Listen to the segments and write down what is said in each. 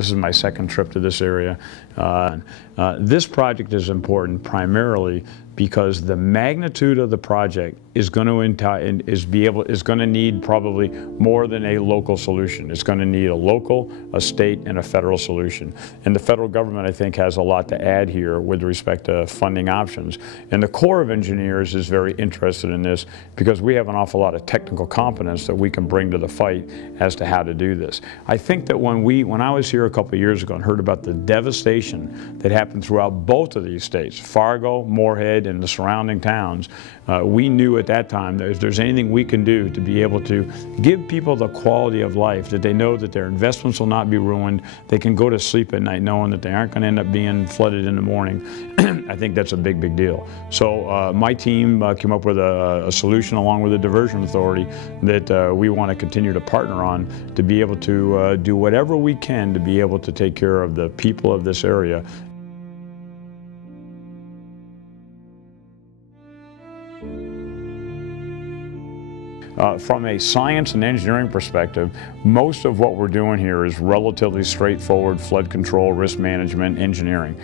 This is my second trip to this area. This project is important primarily because the magnitude of the project is going to need probably more than a local solution. It's going to need a local, a state, and a federal solution. And the federal government, I think, has a lot to add here with respect to funding options. And the Corps of Engineers is very interested in this because we have an awful lot of technical competence that we can bring to the fight as to how to do this. I think that when I was here a couple of years ago and heard about the devastation that happened throughout both of these states, Fargo, Moorhead, and the surrounding towns, we knew at that time that if there's anything we can do to be able to give people the quality of life, that they know that their investments will not be ruined, they can go to sleep at night knowing that they aren't going to end up being flooded in the morning, I think that's a big, big deal. So my team came up with a solution along with the Diversion Authority that we want to continue to partner on to be able to do whatever we can to be able to take care of the people of this area. From a science and engineering perspective, most of what we're doing here is relatively straightforward flood control, risk management, engineering.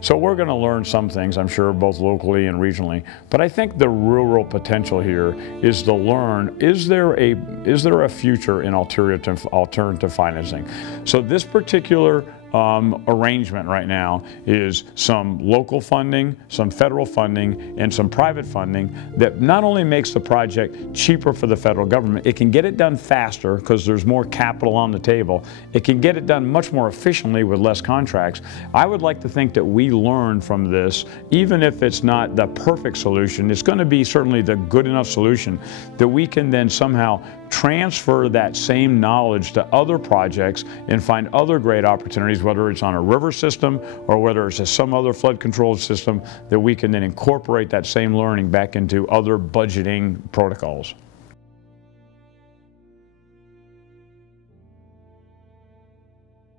So we're going to learn some things, I'm sure, both locally and regionally. But I think the real potential here is to learn, is there a future in alternative financing? So this particular arrangement right now is some local funding, some federal funding, and some private funding that not only makes the project cheaper for the federal government, it can get it done faster because there's more capital on the table. It can get it done much more efficiently with less contracts. I would like to think that we learn from this, even if it's not the perfect solution, it's going to be certainly the good enough solution that we can then somehow transfer that same knowledge to other projects and find other great opportunities, whether it's on a river system or whether it's some other flood control system, that we can then incorporate that same learning back into other budgeting protocols.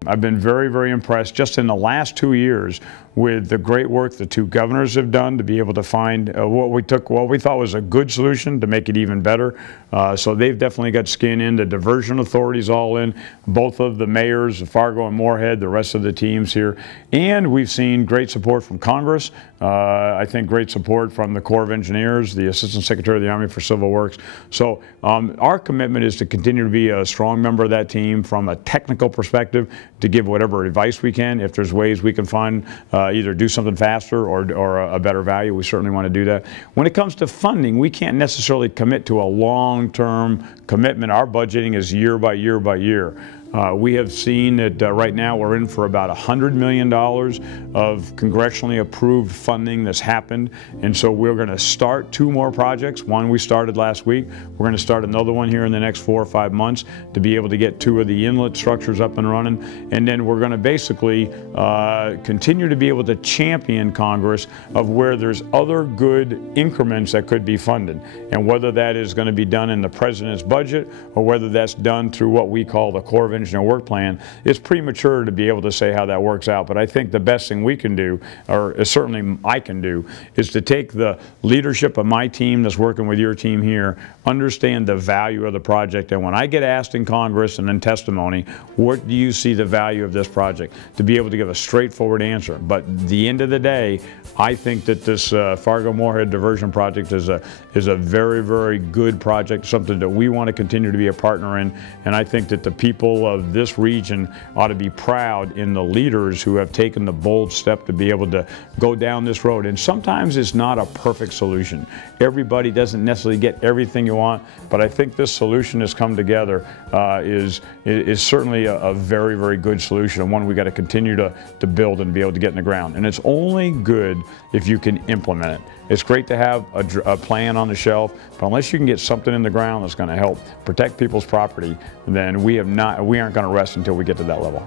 I've been very, very impressed just in the last 2 years with the great work the two governors have done to be able to find what we thought was a good solution to make it even better. So they've definitely got skin in. The diversion authorities all in, both of the mayors, Fargo and Moorhead, the rest of the teams here. And we've seen great support from Congress. I think great support from the Corps of Engineers, the Assistant Secretary of the Army for Civil Works. So our commitment is to continue to be a strong member of that team from a technical perspective, to give whatever advice we can. If there's ways we can find either do something faster or a better value, we certainly want to do that. When it comes to funding, we can't necessarily commit to a long-term commitment. Our budgeting is year by year by year. We have seen that right now we're in for about $100 million of congressionally approved funding that's happened, and so we're going to start 2 more projects. One we started last week. We're going to start another one here in the next 4 or 5 months to be able to get 2 of the inlet structures up and running, and then we're going to basically continue to be able to champion Congress of where there's other good increments that could be funded, and whether that is going to be done in the President's budget or whether that's done through what we call the Corps of Engineer work plan. It's premature to be able to say how that works out, but I think the best thing we can do, or certainly I can do, is to take the leadership of my team that's working with your team here, understand the value of the project, and when I get asked in Congress and in testimony, what do you see the value of this project, to be able to give a straightforward answer. But at the end of the day, I think that this Fargo-Moorhead Diversion Project is a very, very good project, something that we want to continue to be a partner in, and I think that the people of this region ought to be proud in the leaders who have taken the bold step to be able to go down this road. And sometimes it's not a perfect solution. Everybody doesn't necessarily get everything you want, but I think this solution has come together is certainly a very, very good solution, and one we got to continue to build and be able to get in the ground. And it's only good if you can implement it. It's great to have a plan on the shelf, but unless you can get something in the ground that's going to help protect people's property, then we aren't going to rest until we get to that level.